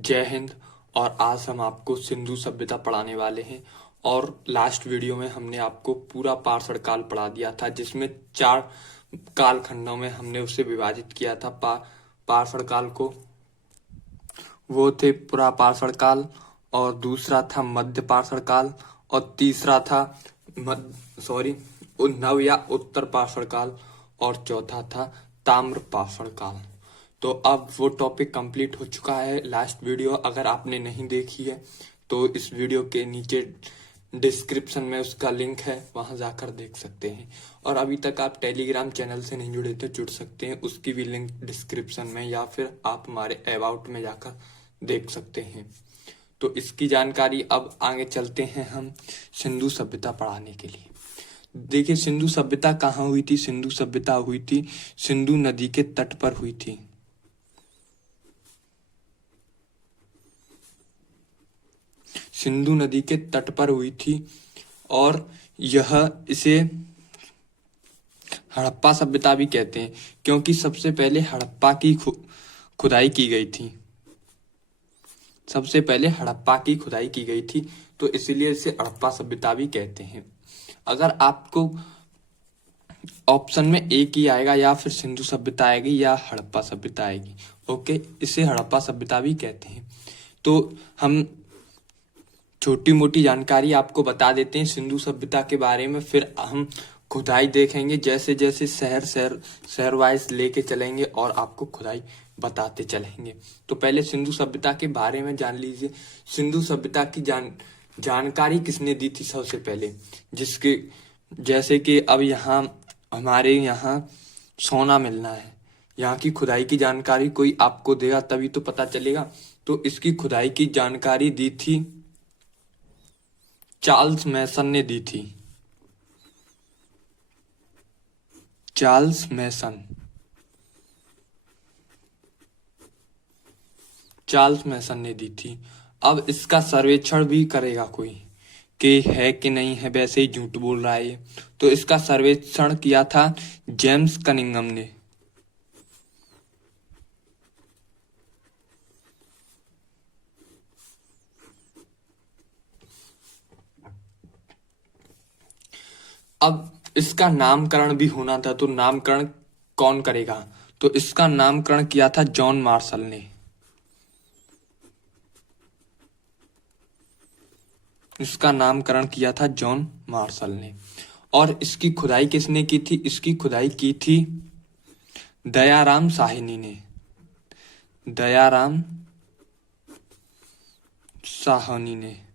जय हिंद। और आज हम आपको सिंधु सभ्यता पढ़ाने वाले हैं। और लास्ट वीडियो में हमने आपको पूरा पाषाण काल पढ़ा दिया था, जिसमें 4 कालखंडों में हमने उसे विभाजित किया था पाषाण काल को। वो थे पूरा पाषाण काल, और दूसरा था मध्य पाषाण काल, और तीसरा था नव या उत्तर पाषाण काल, और चौथा था ताम्र पाषाण काल। तो अब वो टॉपिक कंप्लीट हो चुका है। लास्ट वीडियो अगर आपने नहीं देखी है तो इस वीडियो के नीचे डिस्क्रिप्शन में उसका लिंक है, वहां जाकर देख सकते हैं। और अभी तक आप टेलीग्राम चैनल से नहीं जुड़े तो जुड़ सकते हैं, उसकी भी लिंक डिस्क्रिप्शन में, या फिर आप हमारे अबाउट में जाकर देख सकते हैं। तो इसकी जानकारी अब आगे चलते हैं हम सिंधु सभ्यता पढ़ाने के लिए। देखिए, सिंधु सभ्यता कहाँ हुई थी? सिंधु सभ्यता हुई थी सिंधु नदी के तट पर हुई थी। सिंधु नदी के तट पर हुई थी, और इसे हड़प्पा सभ्यता भी कहते हैं, क्योंकि सबसे पहले हड़प्पा की खुदाई की गई थी। सबसे पहले हड़प्पा की खुदाई की गई थी, तो इसीलिए इसे हड़प्पा सभ्यता भी कहते हैं। अगर आपको ऑप्शन में एक ही आएगा, या फिर सिंधु सभ्यता आएगी या हड़प्पा सभ्यता आएगी। ओके, इसे हड़प्पा सभ्यता भी कहते हैं। तो हम छोटी मोटी जानकारी आपको बता देते हैं सिंधु सभ्यता के बारे में, फिर हम खुदाई देखेंगे। जैसे जैसे शहर वाइज लेके चलेंगे और आपको खुदाई बताते चलेंगे। तो पहले सिंधु सभ्यता के बारे में जान लीजिए। सिंधु सभ्यता की जानकारी किसने दी थी सबसे पहले? जिसके जैसे कि अब हमारे यहाँ सोना मिलना है, यहाँ की खुदाई की जानकारी कोई आपको देगा तभी तो पता चलेगा। तो इसकी खुदाई की जानकारी दी थी चार्ल्स मैसन ने दी थी। चार्ल्स मैसन ने दी थी। अब इसका सर्वेक्षण भी करेगा कोई कि है कि नहीं है, वैसे ही झूठ बोल रहा है ये। तो इसका सर्वेक्षण किया था जेम्स कनिंघम ने। अब इसका नामकरण भी होना था, तो नामकरण कौन करेगा? तो इसका नामकरण किया था जॉन मार्शल ने। इसका नामकरण किया था जॉन मार्शल ने। और इसकी खुदाई किसने की थी? इसकी खुदाई की थी दयाराम साहनी ने। दयाराम साहनी ने।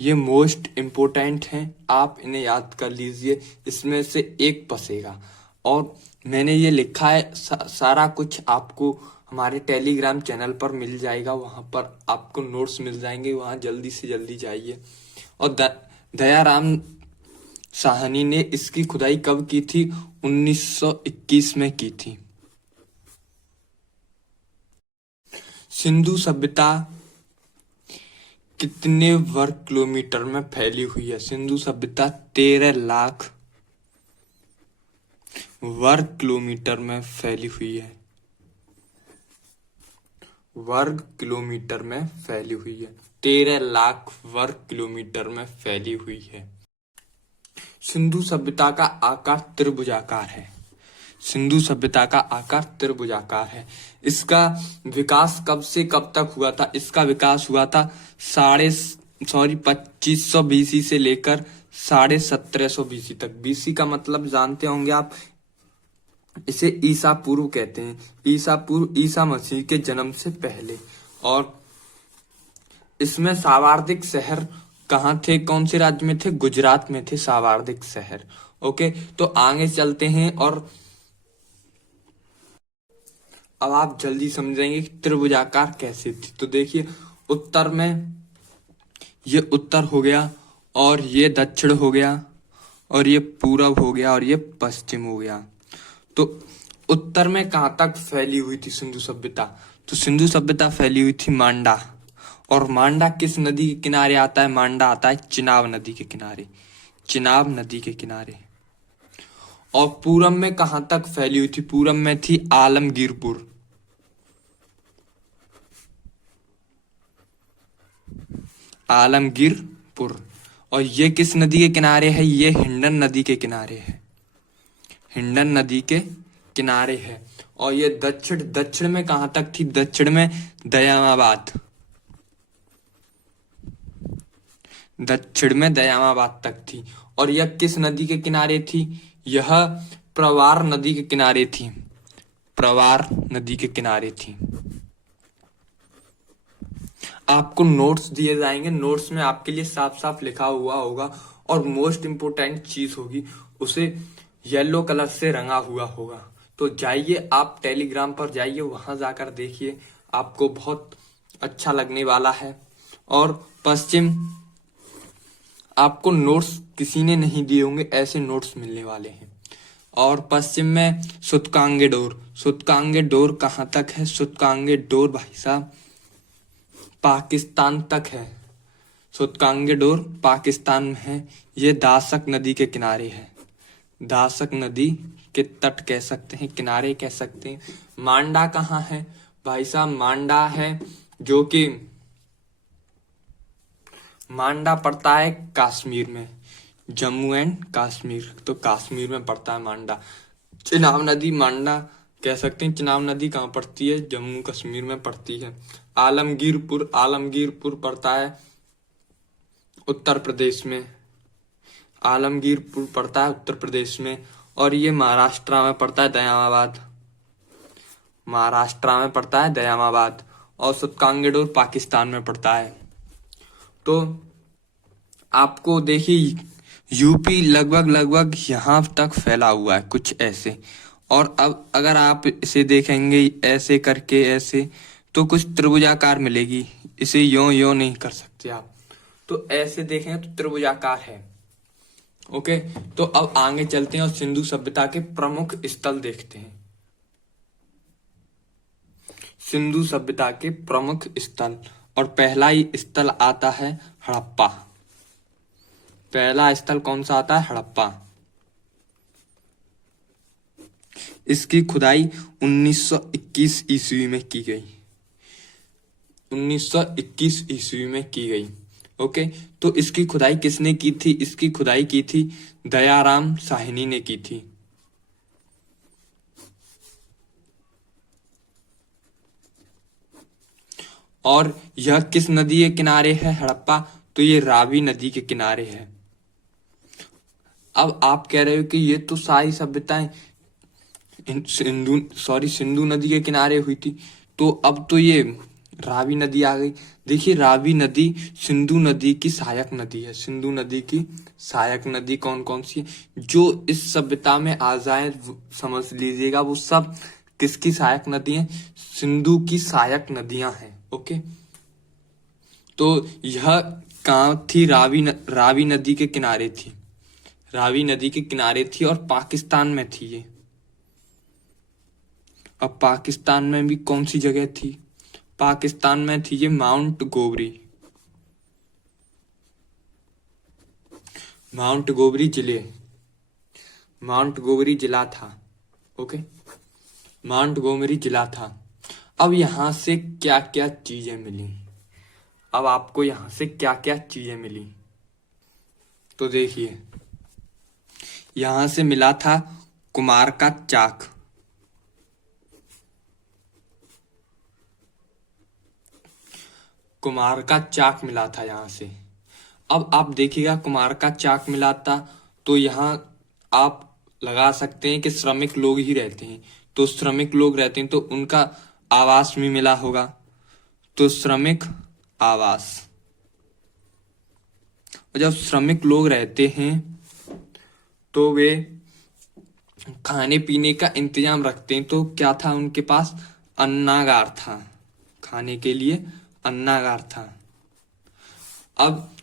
ये मोस्ट इम्पोर्टेंट हैं, आप इन्हें याद कर लीजिए, इसमें से एक फंसेगा। और मैंने ये लिखा है, सारा कुछ आपको हमारे टेलीग्राम चैनल पर मिल जाएगा, वहां पर आपको नोट्स मिल जाएंगे, वहां जल्दी से जल्दी जाइए। और दयाराम साहनी ने इसकी खुदाई कब की थी? 1921 में की थी। सिंधु सभ्यता कितने वर्ग किलोमीटर में फैली हुई है? सिंधु सभ्यता 13 लाख वर्ग किलोमीटर में फैली हुई है। वर्ग किलोमीटर में फैली हुई है। 13 लाख वर्ग किलोमीटर में फैली हुई है। सिंधु सभ्यता का आकार त्रिभुजाकार है। सिंधु सभ्यता का आकार त्रिभुजाकार है। इसका विकास कब से कब तक हुआ था? इसका विकास हुआ था 2500 बीसी से लेकर 1750 बीसी तक। बीसी का मतलब जानते होंगे आप, इसे ईसा पूर्व कहते हैं। ईसा पूर्व, ईसा मसीह के जन्म से पहले। और इसमें सावार्दिक शहर कहाँ थे? कौन से राज्य में थे? गुजरात में थे सावार्दिक शहर। ओके, तो आगे चलते हैं और अब आप जल्दी समझेंगे कि त्रिभुजाकार कैसे थी। तो देखिए, उत्तर में ये उत्तर हो गया, और ये दक्षिण हो गया, और ये पूरब हो गया, और ये पश्चिम हो गया। तो उत्तर में कहाँ तक फैली हुई थी सिंधु सभ्यता? तो सिंधु सभ्यता फैली हुई थी मांडा। और मांडा किस नदी के किनारे आता है? मांडा आता है चिनाब नदी के किनारे। चिनाब नदी के किनारे। और पूरब में कहाँ तक फैली हुई थी? पूरब में थी आलमगीरपुर। आलमगीरपुर। और ये किस नदी के किनारे है? ये हिंडन नदी के किनारे है, हिंडन नदी के किनारे है। और ये दक्षिण में कहां तक थी? दक्षिण में दयामाबाद, दक्षिण में दयामाबाद तक थी। और यह किस नदी के किनारे थी? यह प्रवार नदी के किनारे थी, प्रवार नदी के किनारे थी। आपको नोट्स दिए जाएंगे, नोट्स में आपके लिए साफ साफ लिखा हुआ होगा और मोस्ट इम्पोर्टेंट चीज होगी, उसे येलो कलर से रंगा हुआ होगा। तो जाइए आप टेलीग्राम पर जाइए, वहां जाकर देखिए, आपको बहुत अच्छा लगने वाला है। और पश्चिम आपको नोट्स किसी ने नहीं दिए होंगे, ऐसे नोट्स मिलने वाले हैं। और पश्चिम में सूतकांगेडोर, सूतकांगेडोर कहां तक है? सूतकांगेडोर भाई साहब पाकिस्तान तक है, सूतकांगेडोर पाकिस्तान में है। ये दासक नदी के किनारे है, दासक नदी के तट कह सकते हैं, किनारे कह सकते हैं। मांडा कहाँ है भाई साहब? मांडा है जो कि मांडा पड़ता है कश्मीर में, जम्मू एंड कश्मीर, तो कश्मीर में पड़ता है मांडा। चिनाब नदी मांडा कह सकते हैं। चिनाब नदी कहाँ पड़ती है? जम्मू कश्मीर में पड़ती है। आलमगीरपुर, आलमगीरपुर पड़ता है उत्तर प्रदेश में, आलमगीरपुर पड़ता है उत्तर प्रदेश में। और ये महाराष्ट्र में पड़ता है, दयामाबाद, महाराष्ट्र में पड़ता है दयामाबाद। और सूतकांगेडोर पाकिस्तान में पड़ता है। तो आपको देखिए यूपी लगभग यहाँ तक फैला हुआ है, कुछ ऐसे। और अब अगर आप इसे देखेंगे ऐसे करके, ऐसे, तो कुछ त्रिभुजाकार मिलेगी, इसे यों नहीं कर सकते आप। तो ऐसे देखेंगे तो त्रिभुजाकार है। ओके, तो अब आगे चलते हैं और सिंधु सभ्यता के प्रमुख स्थल देखते हैं। सिंधु सभ्यता के प्रमुख स्थल, और पहला ही स्थल आता है हड़प्पा। पहला स्थल कौन सा आता है? हड़प्पा। इसकी खुदाई 1921 ईस्वी में की गई, 1921 ईस्वी में की गई। ओके, तो इसकी खुदाई किसने की थी? इसकी खुदाई की थी दयाराम साहनी ने की थी। और यह किस नदी के किनारे है हड़प्पा? तो ये रावी नदी के किनारे है। अब आप कह रहे हो कि ये तो सारी सभ्यताएं सिंधु नदी के किनारे हुई थी, तो अब तो ये रावी नदी आ गई। देखिए रावी नदी सिंधु नदी की सहायक नदी है। सिंधु नदी की सहायक नदी कौन कौन सी है जो इस सभ्यता में आ जाए, समझ लीजिएगा, वो सब किसकी सहायक नदी है? सिंधु की सहायक नदियां हैं। ओके, तो यह कहाँ थी? रावी नदी के किनारे थी, रावी नदी के किनारे थी और पाकिस्तान में थी ये। अब पाकिस्तान में भी कौन सी जगह थी? पाकिस्तान में थी ये माउंट गोबरी, माउंट गोबरी जिले, माउंट गोबरी जिला था। ओके, माउंट गोबरी जिला था। अब यहां से क्या क्या चीजें मिली? अब आपको यहां से क्या क्या चीजें मिली? तो देखिए यहां से मिला था कुमार का चाक, कुमार का चाक मिला था यहां से। अब आप देखिएगा कुमार का चाक मिला था, तो यहाँ आप लगा सकते हैं कि श्रमिक लोग ही रहते हैं, तो श्रमिक लोग रहते हैं तो उनका आवास भी मिला होगा, तो श्रमिक आवास। और जब श्रमिक लोग रहते हैं तो वे खाने पीने का इंतजाम रखते हैं, तो क्या था उनके पास? अन्नागार था, खाने के लिए अन्नागार था। अब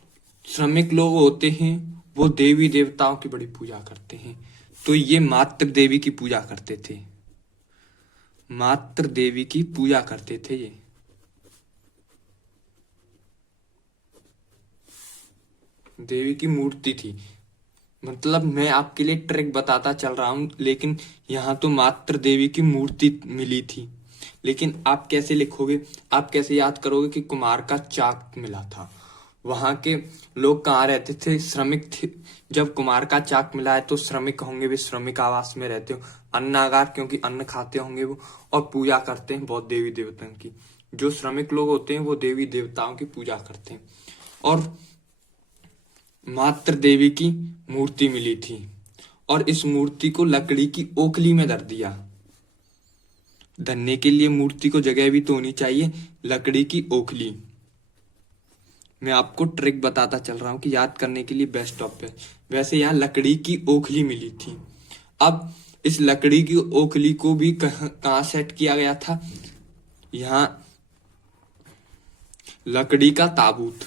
श्रमिक लोग होते हैं वो देवी देवताओं की बड़ी पूजा करते हैं, तो ये मातृ देवी की पूजा करते थे, मातृ देवी की पूजा करते थे। ये देवी की मूर्ति थी। मतलब मैं आपके लिए ट्रिक बताता चल रहा हूं, लेकिन यहाँ तो मातृ देवी की मूर्ति मिली थी। लेकिन आप कैसे लिखोगे, आप कैसे याद करोगे कि कुमार का चाक मिला था? वहां के लोग कहाँ रहते थे? श्रमिक थे। जब कुमार का चाक मिला है तो श्रमिक होंगे, वे श्रमिक आवास में रहते हो। अन्नागार, क्योंकि अन्न खाते होंगे वो, और पूजा करते हैं बहुत देवी देवताओं की। जो श्रमिक लोग होते हैं वो देवी देवताओं की पूजा करते हैं। और मात्र देवी की मूर्ति मिली थी और इस मूर्ति को लकड़ी की ओखली में धर दिया। धरने के लिए मूर्ति को जगह भी तो होनी चाहिए, लकड़ी की ओखली। मैं आपको ट्रिक बताता चल रहा हूं कि याद करने के लिए बेस्ट ऑफ है। वैसे यहाँ लकड़ी की ओखली मिली थी। अब इस लकड़ी की ओखली को भी कहाँ सेट किया गया था? यहाँ लकड़ी का ताबूत,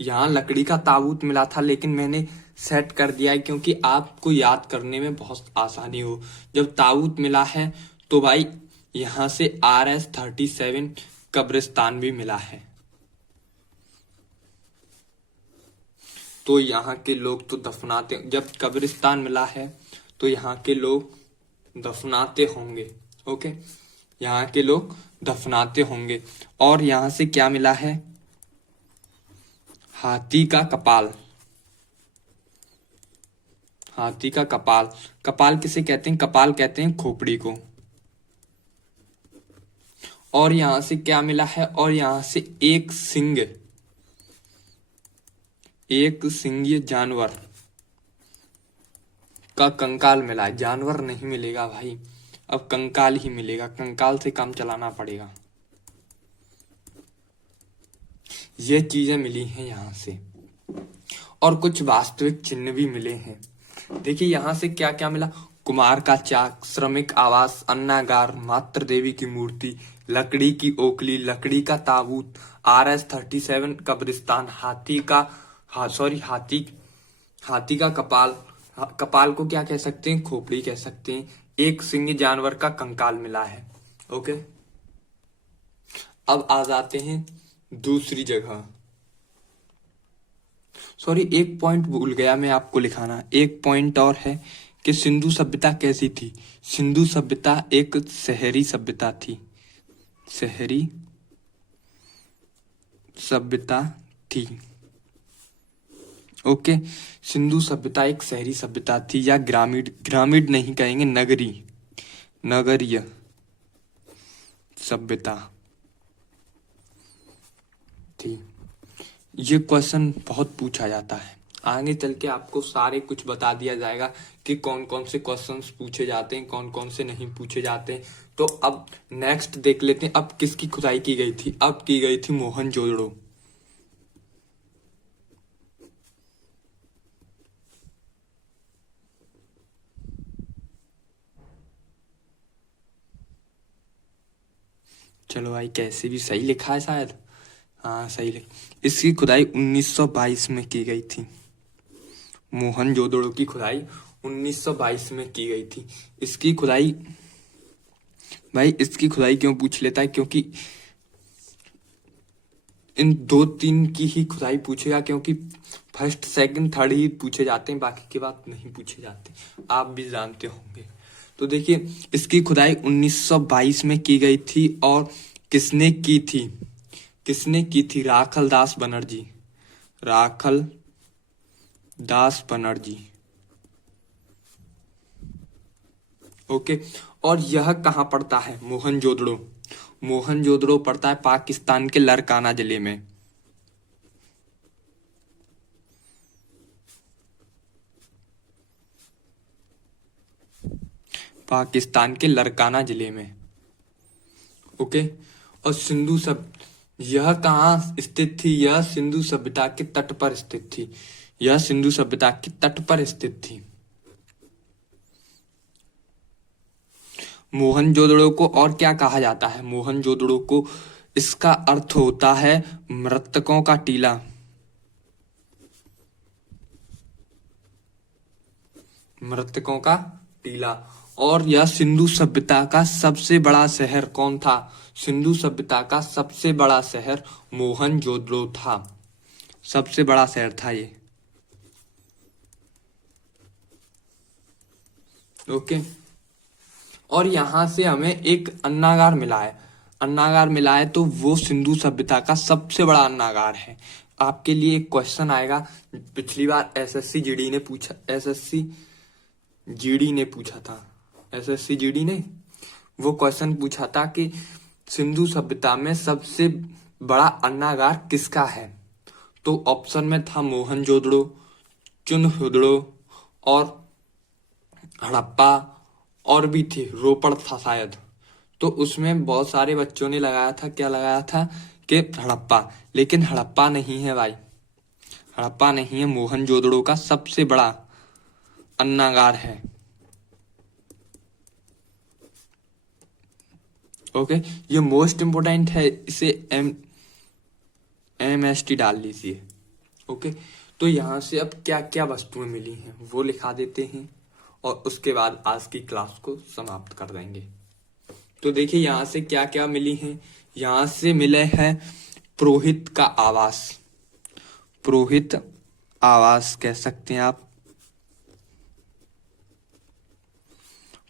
यहाँ लकड़ी का ताबूत मिला था, लेकिन मैंने सेट कर दिया है क्योंकि आपको याद करने में बहुत आसानी हो। जब ताबूत मिला है तो भाई यहां से RS-37 कब्रिस्तान भी मिला है। तो यहाँ के लोग तो दफनाते, जब कब्रिस्तान मिला है तो यहाँ के लोग दफनाते होंगे। ओके, यहाँ के लोग दफनाते होंगे। और यहाँ से क्या मिला है? हाथी का कपाल। हाथी का कपाल, कपाल किसे कहते हैं? कपाल कहते हैं खोपड़ी को। और यहां से क्या मिला है? और यहां से एक सिंह, एक सिंह जानवर का कंकाल मिला है। जानवर नहीं मिलेगा भाई, अब कंकाल ही मिलेगा। कंकाल से काम चलाना पड़ेगा। ये चीजें मिली हैं यहां से, और कुछ वास्तविक चिन्ह भी मिले हैं। देखिए यहां से क्या क्या मिला? कुमार का चाक, श्रमिक आवास, अन्नागार, मात्र देवी की मूर्ति, लकड़ी की ओखली, लकड़ी का ताबूत, RS-37 कब्रिस्तान, हाथी का कपाल। कपाल को क्या कह सकते हैं? खोपड़ी कह सकते हैं। एक सिंह जानवर का कंकाल मिला है। ओके, अब आ जाते हैं दूसरी जगह। सॉरी, एक पॉइंट भूल गया मैं आपको लिखाना। एक पॉइंट और है कि सिंधु सभ्यता कैसी थी। सिंधु सभ्यता एक शहरी सभ्यता थी। शहरी सभ्यता थी। ओके, सिंधु सभ्यता एक शहरी सभ्यता थी, या ग्रामीण, ग्रामीण नहीं कहेंगे, नगरीय सभ्यता थी। ये क्वेश्चन बहुत पूछा जाता है। आगे चल के आपको सारे कुछ बता दिया जाएगा कि कौन कौन से क्वेश्चंस पूछे जाते हैं, कौन कौन से नहीं पूछे जाते हैं। तो अब नेक्स्ट देख लेते हैं, अब किसकी खुदाई की गई थी? अब की गई थी मोहनजोदड़ो। चलो भाई, कैसे भी सही लिखा है शायद। हाँ सही लिखा। इसकी खुदाई 1922 में की गई थी। मोहनजोदड़ो की खुदाई 1922 में की गई थी। इसकी खुदाई, भाई इसकी खुदाई क्यों पूछ लेता है? क्योंकि इन 2-3 की ही खुदाई पूछेगा, क्योंकि फर्स्ट सेकंड थर्ड ही पूछे जाते हैं, बाकी के बाद नहीं पूछे जाते, आप भी जानते होंगे। तो देखिए इसकी खुदाई 1922 में की गई थी। और किसने की थी? किसने की थी? राखल दास बनर्जी। राखल दास बनर्जी। ओके, और यह कहाँ पड़ता है? मोहनजोदड़ो। मोहनजोदड़ो पड़ता है पाकिस्तान के लरकाना जिले में। पाकिस्तान के लरकाना जिले में। ओके, और सिंधु सब, यह कहाँ स्थित थी? यह सिंधु सभ्यता के तट पर स्थित थी। यह सिंधु सभ्यता के तट पर स्थित थी। मोहनजोदड़ो को और क्या कहा जाता है? मोहनजोदड़ो को, इसका अर्थ होता है मृतकों का टीला। मृतकों का टीला। और यह सिंधु सभ्यता का सबसे बड़ा शहर कौन था? सिंधु सभ्यता का सबसे बड़ा शहर मोहनजोदड़ो था। सबसे बड़ा शहर था ये। ओके, और यहां से हमें एक अन्नागार मिला है। अन्नागार मिला है तो वो सिंधु सभ्यता का सबसे बड़ा अन्नागार है। आपके लिए एक क्वेश्चन आएगा, पिछली बार एसएससी जीडी ने वो क्वेश्चन पूछा था कि सिंधु सभ्यता में सबसे बड़ा अन्नागार किसका है। तो ऑप्शन में था मोहनजोदड़ो, चुनहुदड़ो और हड़प्पा, और भी थी, रोपड़ था शायद। तो उसमें बहुत सारे बच्चों ने लगाया था, क्या लगाया था कि हड़प्पा, लेकिन हड़प्पा नहीं है भाई, हड़प्पा नहीं है, मोहनजोदड़ो का सबसे बड़ा अन्नागार है। ओके, ये मोस्ट इंपोर्टेंट है, इसे MST डाल लीजिए। ओके, तो यहाँ से अब क्या क्या वस्तुएं मिली हैं वो लिखा देते हैं और उसके बाद आज की क्लास को समाप्त कर देंगे। तो देखिए यहाँ से क्या क्या मिली हैं। यहाँ से मिले हैं पुरोहित का आवास, पुरोहित आवास कह सकते हैं आप,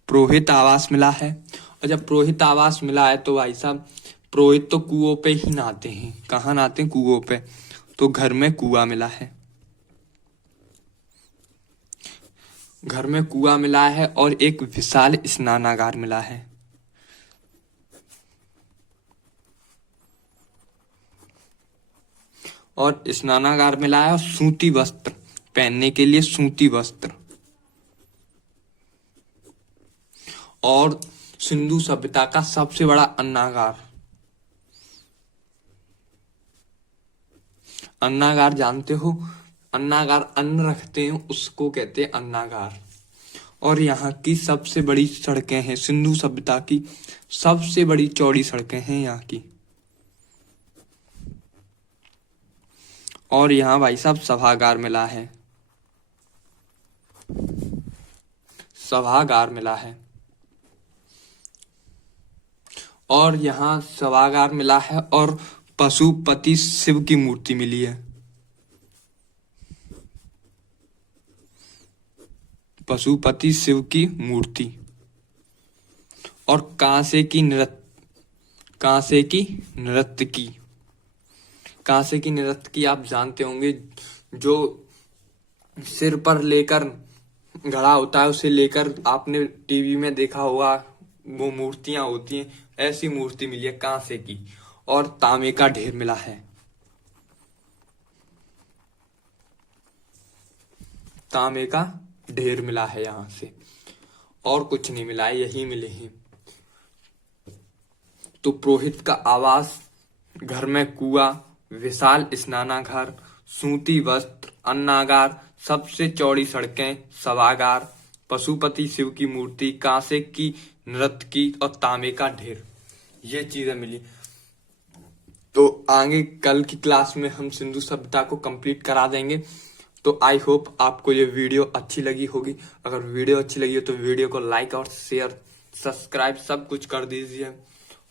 पुरोहित आवास मिला है। और जब पुरोहित आवास मिला है तो भाई साहब पुरोहित तो कुओं पे ही नहाते हैं। कहाँ नहाते हैं? कुओं पे। तो घर में कुआं मिला है, घर में कुआं मिला है और एक विशाल स्नानागार मिला है। और स्नानागार मिला है और सूती वस्त्र, पहनने के लिए सूती वस्त्र। और सिंधु सभ्यता का सबसे बड़ा अन्नागार, अन्नागार जानते हो? अन्नागार अन्न रखते हैं उसको कहते हैं अन्नागार। और यहाँ की सबसे बड़ी सड़कें हैं, सिंधु सभ्यता की सबसे बड़ी चौड़ी सड़कें हैं यहाँ की। और यहाँ भाई साहब सभागार मिला है, सभागार मिला है। और यहाँ सभागार मिला है और पशुपति शिव की मूर्ति मिली है, पशुपति शिव की मूर्ति। और कांसे की नृत्य की आप जानते होंगे, जो सिर पर लेकर घड़ा होता है, उसे लेकर आपने टीवी में देखा होगा, वो मूर्तियां होती हैं, ऐसी मूर्ति मिली है कांसे की। और तांबे का ढेर मिला है, तांबे का ढेर मिला है यहाँ से, और कुछ नहीं मिला है, यही मिले हैं। तो पुरोहित का आवास, घर में कुआं, विशाल स्नानागार, सूती वस्त्र, अन्नागार, सबसे चौड़ी सड़कें, सभागार, पशुपति शिव की मूर्ति, कांसे की नृत्य की और तांबे का ढेर, ये चीजें मिली। तो आगे कल की क्लास में हम सिंधु सभ्यता को कंप्लीट करा देंगे। तो आई होप आपको ये वीडियो अच्छी लगी होगी। अगर वीडियो अच्छी लगी हो तो वीडियो को लाइक और शेयर, सब्सक्राइब सब कुछ कर दीजिए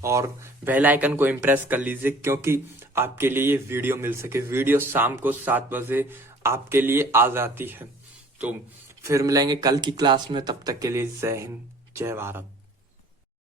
और बेल आइकन को इम्प्रेस कर लीजिए, क्योंकि आपके लिए ये वीडियो मिल सके। वीडियो शाम को 7 बजे आपके लिए आ जाती है। तो फिर मिलेंगे कल की क्लास में, तब तक के लिए जय हिंद, जय भारत।